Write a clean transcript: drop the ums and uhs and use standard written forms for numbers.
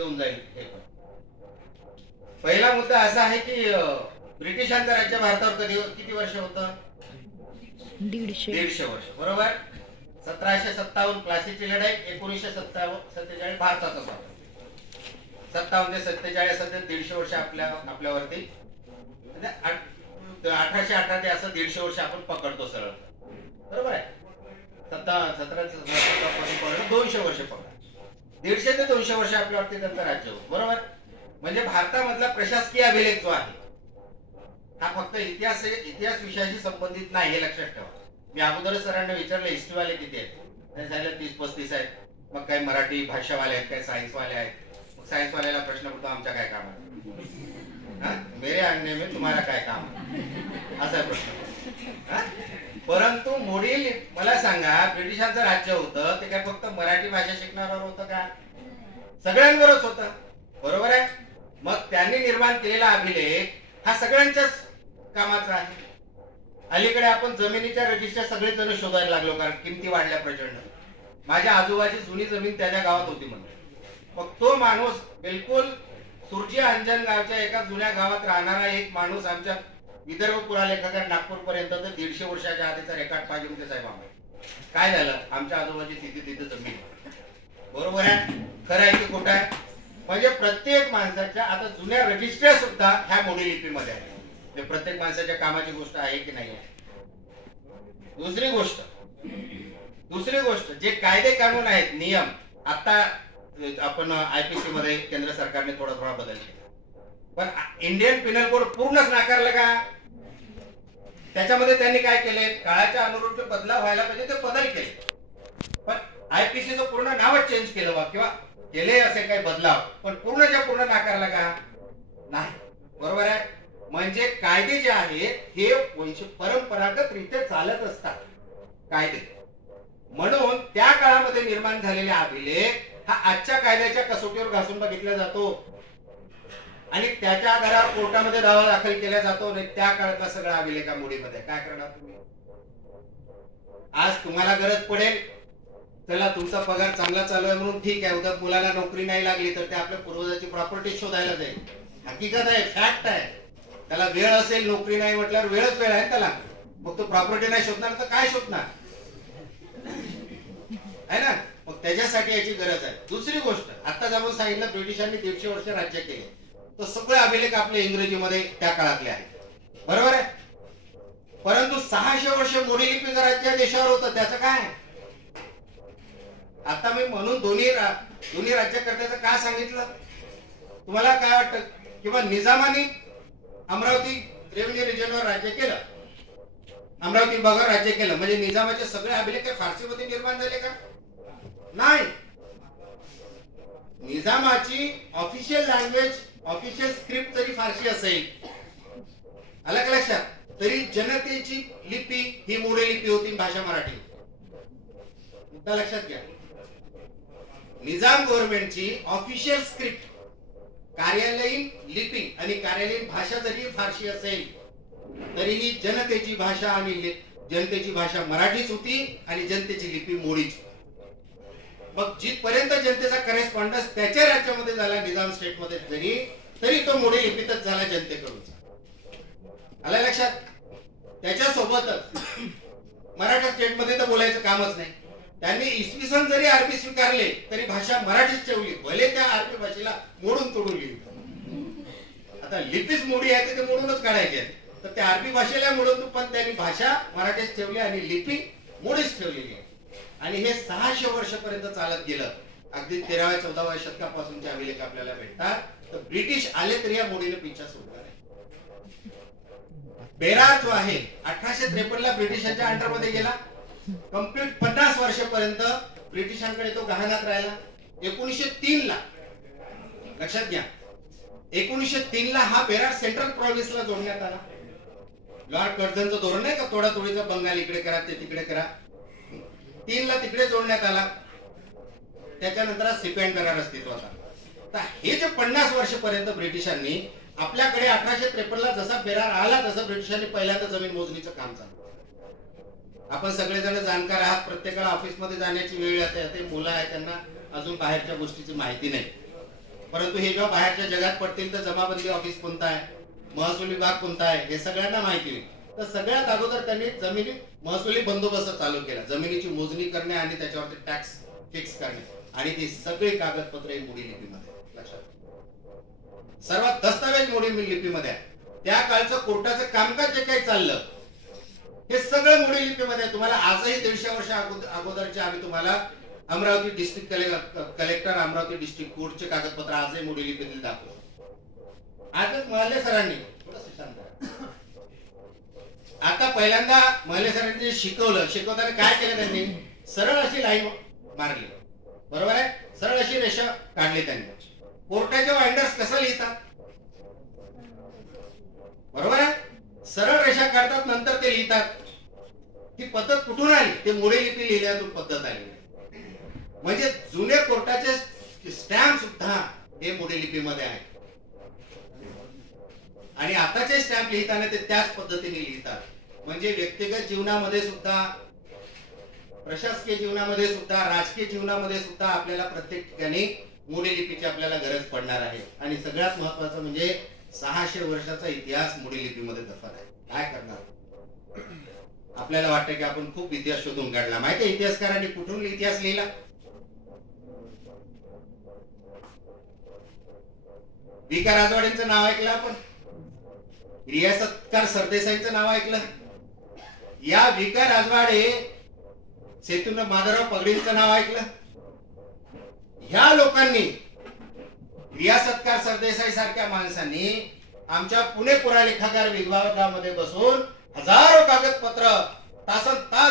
येऊन जाईल. हे पण पहिला मुद्दा असा आहे की ब्रिटिशांचं राज्य भारतावर किती वर्ष होतं? 150 वर्ष. बरोबर. 1757 प्लासीची लढाई, 1947 भारताचा स्वातंत्र्य. 57 ते 47 असं 150 वर्ष आपल्यावरती. 1818 ते असं 150 वर्ष आपण पकडतो सरळ. बरोबर आहे. 200 वर्ष पकडा. 150 ते 200 वर्ष आपल्यावरती त्यांचं राज्य होतं. बरोबर. म्हणजे भारतामधला प्रशासकीय अभिलेख जो आहे हा फक्त इतिहास विषयाशी संबंधित नाही, हे लक्षात ठेवा. मी अगोदरच सरांना विचारलं हिस्ट्रीवाले किती आहेत. झालं 30-35 आहेत. मग काही मराठी भाषावाले आहेत, काही सायन्सवाले आहेत. मग सायन्सवाल्याला प्रश्न पडतो आमच्या काय काम आहे, मेरे आणणे में तुम्हाला काय काम आहे, असा प्रश्न. परंतु मोडी मला सांगा, ब्रिटिशांचं राज्य होतं ते काय फक्त मराठी भाषा शिकणाऱ्यावर होतं का? सगळ्यांवरच होतं. बरोबर आहे. मग त्यांनी निर्माण केलेला अभिलेख हा सगळ्यांच्याच कामाचा आहे. अलीकडे आपण जमिनीच्या रजिस्टर सगळे जण शोधायला लागलो, कारण किमती वाढल्या प्रचंड. माझ्या आजोबाची जुनी जमीन त्या गावात होती म्हणजे. मग तो माणूस बिलकुल सुरजी अंजन गावच्या एका जुन्या गावात राहणारा एक माणूस आमच्या विदर्भ पुरालेखागार नागपूर पर्यंत 150 वर्षाच्या आधीचा रेकॉर्ड पाहिजे होते साहेब आम्हाला. काय झालं, आमच्या आजोबाची तिथे जमीन. बरोबर आहे. खरं आहे की खोटं आहे? म्हणजे प्रत्येक माणसाच्या आता जुन्या रजिस्टर सुद्धा ह्या मोडी लिपीमध्ये आहे. ते प्रत्येक माणसाच्या कामाची गोष्ट आहे की नाही आहे. दुसरी गोष्ट जे कायदे कानून आहेत, नियम, आता आपण आयपीसी मध्ये केंद्र सरकारने थोडा बदल केला, पण इंडियन पिनल कोड पूर्णच नाकारलं का? त्याच्यामध्ये त्यांनी काय केले, काळाच्या अनुरूप बदलाव व्हायला पाहिजे ते बदल केले, पण आयपीसीचं पूर्ण नावच चेंज केलं बा, किंवा केले असे काही बदलाव, पण पूर्णच्या पूर्ण नाकारला का? नाही. बरोबर आहे. म्हणजे कायदे जे आहेत हे परंपरागत रीत्या चालत असतात कायदे. म्हणून त्या काळामध्ये निर्माण झालेला अभिलेख हा आजच्या कायद्याच्या कसोटीवर घासून बघितला जातो आणि त्याच्या आधारावर कोर्टामध्ये दावा दाखल केला जातो. आणि त्या काळातला सगळा अभिलेख मोडीमध्ये. काय करणार तुम्ही? आज तुम्हाला गरज पडेल, चला तुमचा पगार चांगला चालू आहे म्हणून ठीक आहे, उद्या मुलाला नोकरी नाही लागली तर ते आपल्या पूर्वजाची प्रॉपर्टी शोधायला जाईल. हकीकत आहे, फॅक्ट आहे. त्याला वेळ असेल, नोकरी नाही म्हटल्यावर वेळ आहे त्याला. मग तो प्रॉपर्टी नाही शोधणार तर काय शोधणार आहे ना. मग त्याच्यासाठी याची गरज आहे. दुसरी गोष्ट, आता आपण सांगितलं ब्रिटिशांनी 150 वर्ष राज्य केले, तर सगळे अभिलेख आपले इंग्रजीमध्ये त्या काळातले आहेत. बरोबर आहे. परंतु 600 वर्ष मोडी लिपीचं राज्य देशावर होतं, त्याचं काय? आता मी म्हणून दोन्ही राज्यकर्त्याचं का सांगितलं तुम्हाला काय वाटतं? किंवा निजामाने अमरावती रेव्हेन्यू रिजनवर राज्य केलं, अमरावती विभागावर राज्य केलं, म्हणजे निजामाचे सगळे अभिलेख फारसीमध्ये निर्माण झाले का? नाही. निजामाची ऑफिशियल लँग्वेज, ऑफिशियल स्क्रिप्ट जरी फारसी असेल, आलं का लक्षात, तरी जनतेची लिपी ही मोडी लिपी होती, भाषा मराठी. मुद्दा लक्षात घ्या. निजाम गव्हर्नमेंटची ऑफिशियल स्क्रिप्ट, कार्यालयीन लिपी आणि कार्यालयीन भाषा जरी फारसी असेल तरीही जनतेची भाषा आणि जनतेची भाषा मराठीच होती आणि जनतेची लिपी मोडीच. मग जिथपर्यंत जनतेचा करेस्पॉन्डन्स त्याच्या राज्यामध्ये झाला, निजाम स्टेटमध्ये तरी तो मोडी लिपीतच झाला जनतेकडूनचा. आलं लक्षात. त्याच्यासोबतच मराठा स्टेटमध्ये तर बोलायचं कामच नाही. त्यांनी इसवी सन जरी आरबी स्वीकारले तरी भाषा मराठीच ठेवली, भले त्या आरबी भाषेला मोडून तोडून लिहिली. आता लिपीच मोडी आहे ते मोडूनच काढायची आहे, तर त्या आरबी भाषेला मोडून पण त्यांनी भाषा मराठीच ठेवली आणि लिपी मोडीच ठेवलेली आहे. आणि हे 600 वर्षापर्यंत चालत गेलं. अगदी 13व्या-14व्या शतकापासूनचे अभिलेख आपल्याला भेटतात. तर ब्रिटिश आले तरी या मोडीने पिछा सोडला नाही. बेरार जो आहे 1853 ला ब्रिटिशांच्या अंडरमध्ये गेला. कंप्लीट 50 वर्षापर्यंत ब्रिटिशांकडे तो गहाणात राहिला. 1903 ला लक्षात घ्या, 1903 ला हा बेरार सेंट्रल प्रोव्हिन्सला जोडण्यात आला. लॉर्ड कर्झनचं धोरण नाही का, तोडातोडीचं बंगाल इकडे करा ते तिकडे करा. 3 ला तिकडे जोडण्यात आला. त्याच्यानंतर सिपेन करार अस्तित्वात आला. तर हे जे 50 वर्षपर्यंत ब्रिटिशांनी आपल्याकडे 1853 ला जसा बेरार आला तसं ब्रिटिशांनी पहिल्यांदा जमीन मोजणीचं काम चालू. आपण सगळेजण जाणकार आहात, प्रत्येकाला ऑफिसमध्ये जाण्याची वेळ येते, मुलं आहेत त्यांना अजून बाहेरच्या गोष्टीची माहिती नाही. परंतु हे जेव्हा बाहेरच्या जगात पडतील तर जमाबंदी ऑफिस कोणता आहे, महसूल विभाग कोणता आहे, हे सगळ्यांना माहिती होईल. तर सगळ्यात अगोदर त्यांनी जमिनी महसुली बंदोबस्त चालू केला, जमिनीची मोजणी करणे आणि त्याच्यावरती टॅक्स फिक्स करणे, आणि ती सगळी कागदपत्रे मोडी लिपीमध्ये. लक्षात, सर्वात दस्तावेज मोडी लिपीमध्ये आहे. त्या काळचं कोर्टाचं कामकाज जे काही चाललं हे सगळं मोडी लिपीमध्ये आहे. तुम्हाला आजही 150 वर्ष अगोदरचे आम्ही तुम्हाला Amravati district collector, Amravati district कोर्टचे कागदपत्र आजही मोडी लिपीतील दाखवतो. आजच महाले सरांनी थोडंसं शांत राहा. आता पहिल्यांदा महाले सरांनी शिकवताना काय केलं, त्यांनी सरळ अशी लाईन मारली, बरोबर आहे, सरळ अशी रेषा काढली त्यांनी. कोर्टाचे वाइंडर्स कसं लिहितात, बरोबर आहे, सरळ रेषा काढतात, नंतर ते लिहितात. ही पद्धत कुठून आली, ते मोडी लिपी लिहिल्यातून पद्धत आली. म्हणजे जुने कोर्टाचे स्टॅम्प सुद्धा हे मोडी लिपीमध्ये आहे, आणि आताचे स्टॅम्प लिहिताना ते त्याच पद्धतीने लिहितात. म्हणजे व्यक्तिगत जीवनामध्ये सुद्धा, प्रशासकीय जीवनामध्ये सुद्धा, राजकीय जीवनामध्ये सुद्धा आपल्याला प्रत्येक ठिकाणी मोडी लिपीची आपल्याला गरज पडणार आहे. आणि सगळ्यात महत्वाचं म्हणजे 600 वर्षाचा इतिहास मोडी लिपीमध्ये दफन आहे. काय करणार, आपल्याला वाटतं की आपण खूप इतिहास शोधून काढला. माहिती इतिहासकारांनी कुठून इतिहास लिहिला, वी.का. राजवाडेंचं नाव ऐकलं आपण, रियासतकार सरदेसाईंचं नाव ऐकलं. या वी.का. राजवाडे, सेतून माधवराव पगडींचं नाव ऐकलं. ह्या लोकांनी, रियासतकार सरदेसाई सारख्या माणसांनी आमच्या पुणे पुरालेखागार विभागामध्ये बसून हजारो कागदपत्र तासन तास